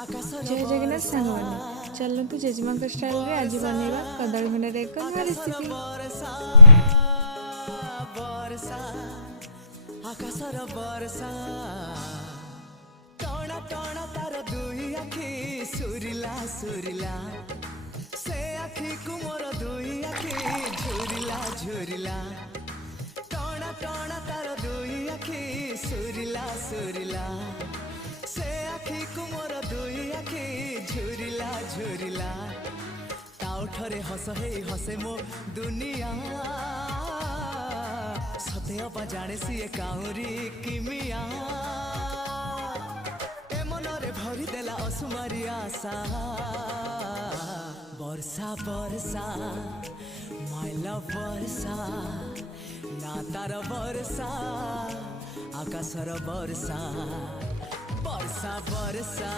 जय जगन्नाथ सांगवान चलतु जेजेमा स्टाइल रे आज बनेगा कदली भंडार एक नया रेसिपी। आकाशर बरसा टणा टणा तार दुई आखि सुरिला सुरिला से आखि कुमोर दुई आखि झुरिला झुरिला टणा टणा तार दुई आखि सुरिला सुरिला से आखि कुमोर दुई आखि झुरिला झुरिला ताउठरे हस हे हसे मो दुनिया सते अबा जाने सीए काउरी किमिया ए मनरे भरी देला असुमारी आशा वर्षा वर्षा माय लव वर्षा ना तार वर्षा आकाशर वर्षा वर्षा वर्षा